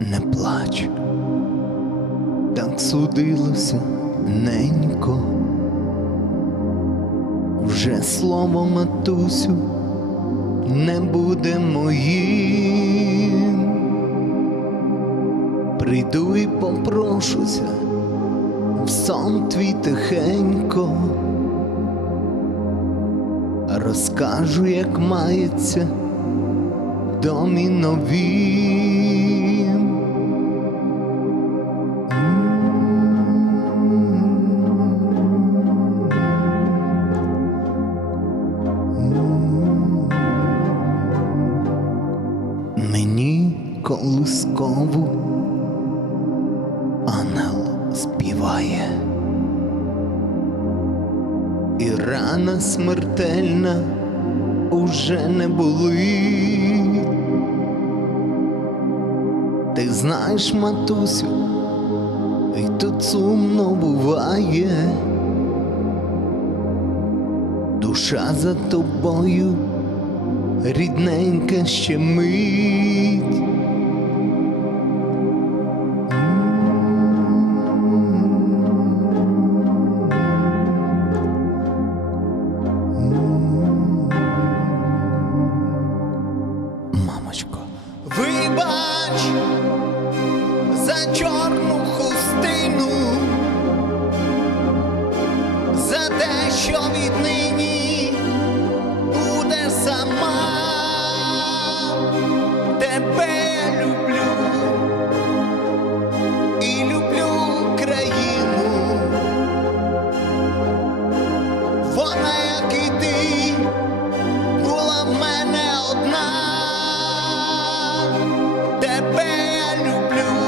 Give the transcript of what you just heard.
Не плач, так судилося ненько. Вже слово матусю не буде моїм. Прийду і попрошуся в сон твій тихенько. Розкажу, як мається домі новім. Мені колискову ангел співає, і рана смертельна уже не болить. Ти знаєш, матусю, і тут сумно буває. Душа за тобою рідненька щемить. Мамочко, вибач за чорну хустину, сама тебе люблю і люблю країну, вона, як і ти, була в мене одна, тебе люблю.